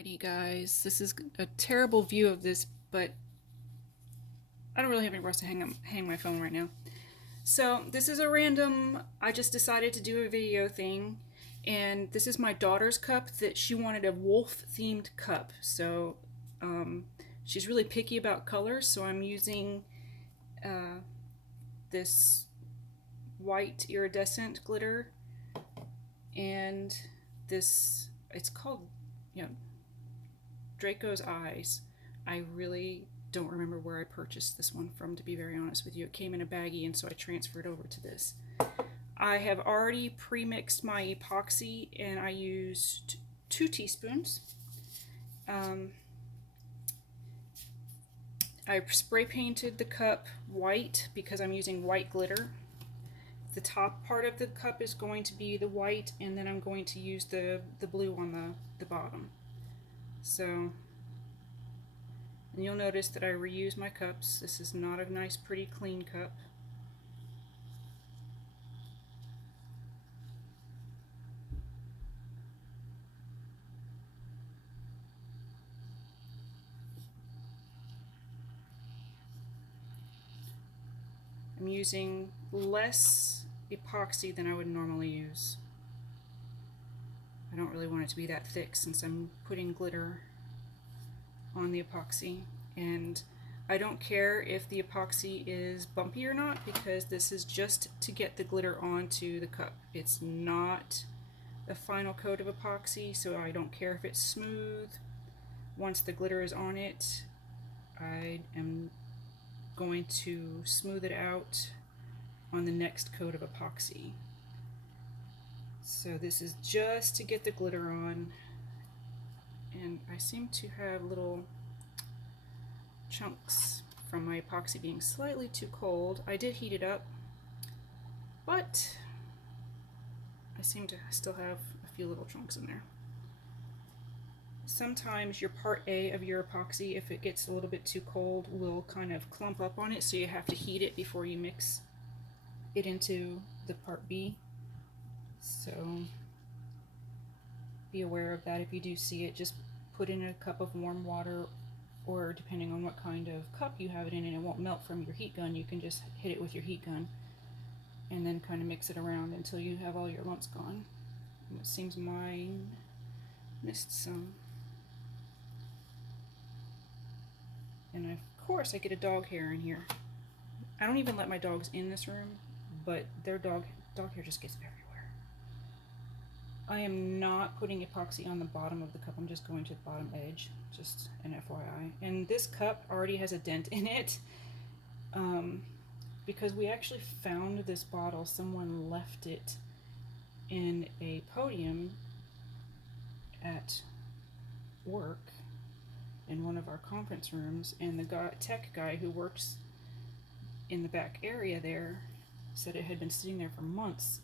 Alrighty guys, this is a terrible view of this, but I don't really have anywhere else to hang my phone right now. So this is a random, I just decided to do a video thing, and this is my daughter's cup that she wanted a wolf themed cup. So she's really picky about colors, so I'm using this white iridescent glitter and this, it's called, you know, Draco's Eyes. I really don't remember where I purchased this one from, to be very honest with you. It came in a baggie, and so I transferred over to this. I have already pre-mixed my epoxy, and I used 2 teaspoons. I spray painted the cup white because I'm using white glitter. The top part of the cup is going to be the white, and then I'm going to use the blue on the bottom. So, and you'll notice that I reuse my cups. This is not a nice, pretty, clean cup. I'm using less epoxy than I would normally use. I don't really want it to be that thick since I'm putting glitter on the epoxy, and I don't care if the epoxy is bumpy or not, because this is just to get the glitter onto the cup. It's not a final coat of epoxy, so I don't care if it's smooth. Once the glitter is on it, I am going to smooth it out on the next coat of epoxy. So this is just to get the glitter on, and I seem to have little chunks from my epoxy being slightly too cold. I did heat it up, but I seem to still have a few little chunks in there. Sometimes your part A of your epoxy, if it gets a little bit too cold, will kind of clump up on it, so you have to heat it before you mix it into the part B. So be aware of that. If you do see it, just put in a cup of warm water, or depending on what kind of cup you have it in, and it won't melt from your heat gun, you can just hit it with your heat gun and then kind of mix it around until you have all your lumps gone. And it seems mine missed some. And of course I get a dog hair in here. I don't even let my dogs in this room, but their dog hair just gets everywhere. I am not putting epoxy on the bottom of the cup, I'm just going to the bottom edge, just an FYI. And this cup already has a dent in it, because we actually found this bottle. Someone left it in a podium at work in one of our conference rooms, and the tech guy who works in the back area there said it had been sitting there for months.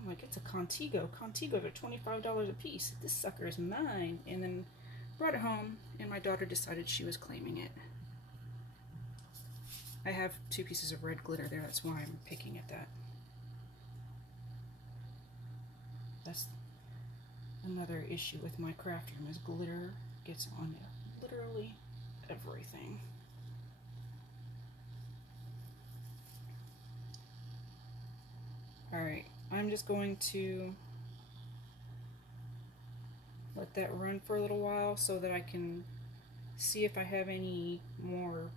I'm like, it's a Contigo. Contigos are $25 a piece. This sucker is mine. And then brought it home, and my daughter decided she was claiming it. I have 2 pieces of red glitter there, that's why I'm picking at that. That's another issue with my craft room, is glitter gets on literally everything. Alright, I'm just going to let that run for a little while so that I can see if I have any more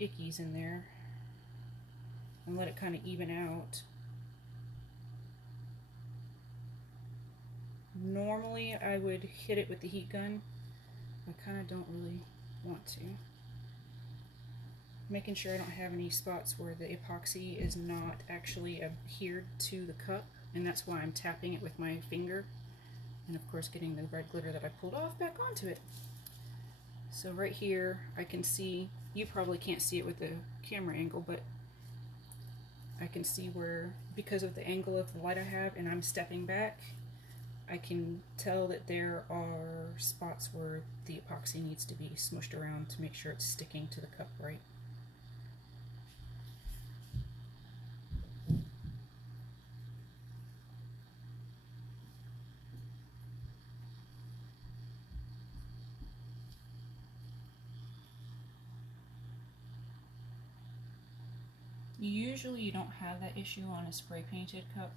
ickies in there, and let it kind of even out. Normally I would hit it with the heat gun. I kind of don't really want to. Making sure I don't have any spots where the epoxy is not actually adhered to the cup, and that's why I'm tapping it with my finger, and of course getting the red glitter that I pulled off back onto it. So right here I can see, you probably can't see it with the camera angle, but I can see where, because of the angle of the light I have and I'm stepping back, I can tell that there are spots where the epoxy needs to be smushed around to make sure it's sticking to the cup right. Usually you don't have that issue on a spray painted cup.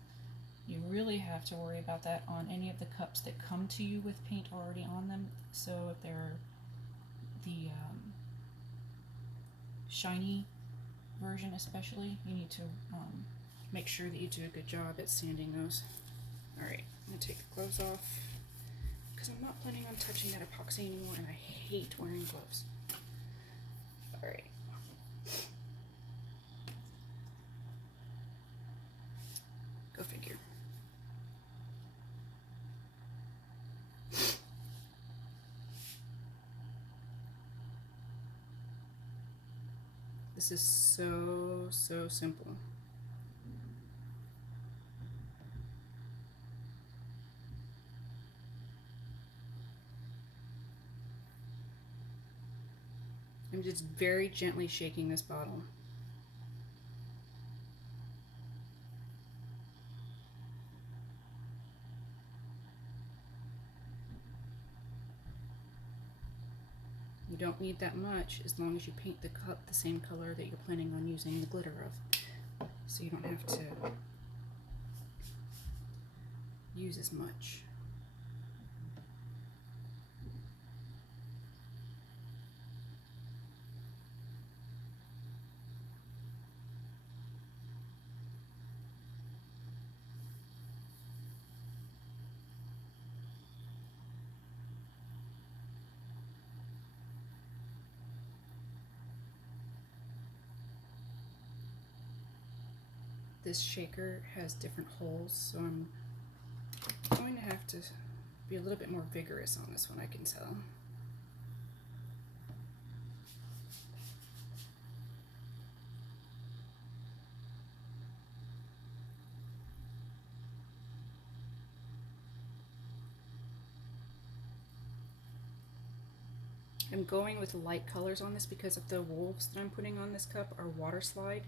You really have to worry about that on any of the cups that come to you with paint already on them. So if they're the shiny version especially, you need to make sure that you do a good job at sanding those. Alright, I'm going to take the gloves off because I'm not planning on touching that epoxy anymore and I hate wearing gloves. Alright. Go figure. This is so simple. I'm just very gently shaking this bottle. You don't need that much as long as you paint the cup the same color that you're planning on using the glitter of. So you don't have to use as much. This shaker has different holes, so I'm going to have to be a little bit more vigorous on this one, I can tell. I'm going with light colors on this because of the wolves that I'm putting on this cup are waterslide,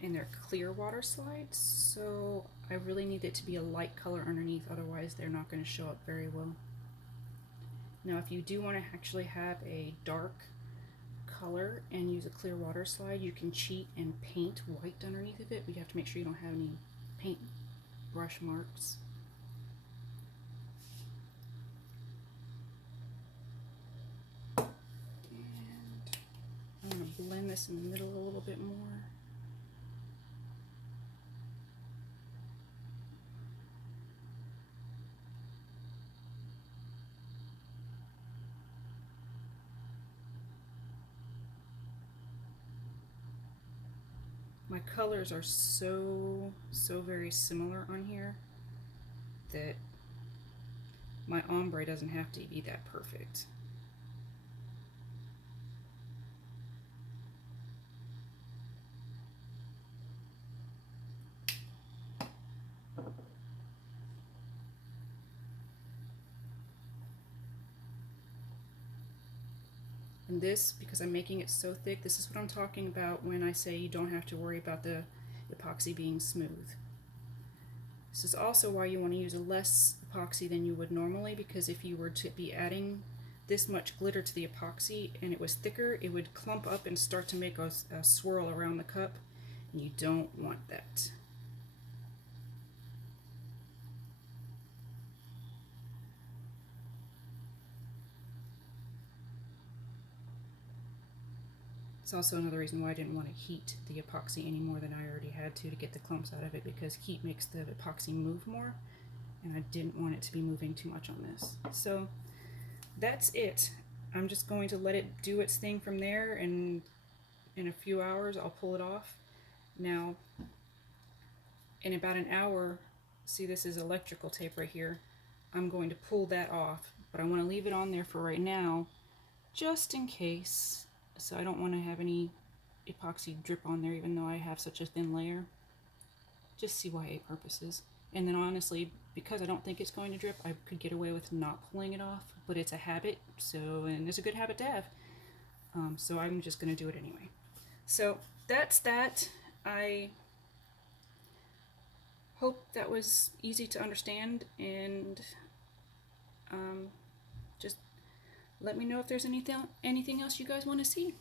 and they're clear water slides, so I really need it to be a light color underneath, otherwise they're not going to show up very well. Now if you do want to actually have a dark color and use a clear water slide, you can cheat and paint white underneath of it, but you have to make sure you don't have any paint brush marks. And I'm going to blend this in the middle a little bit more. My colors are so very similar on here that my ombre doesn't have to be that perfect. And this, because I'm making it so thick, this is what I'm talking about when I say you don't have to worry about the epoxy being smooth. This is also why you want to use a less epoxy than you would normally, because if you were to be adding this much glitter to the epoxy and it was thicker, it would clump up and start to make a swirl around the cup, and you don't want that. It's also another reason why I didn't want to heat the epoxy any more than I already had to get the clumps out of it, because heat makes the epoxy move more, and I didn't want it to be moving too much on this. So that's it. I'm just going to let it do its thing from there, and in a few hours I'll pull it off. Now, in about an hour, see this is electrical tape right here, I'm going to pull that off, but I want to leave it on there for right now, just in case. So I don't want to have any epoxy drip on there, even though I have such a thin layer. Just CYA purposes. And then honestly, because I don't think it's going to drip, I could get away with not pulling it off, but it's a habit, so, and it's a good habit to have. So I'm just going to do it anyway. So that's that. I hope that was easy to understand, and just let me know if there's anything else you guys want to see.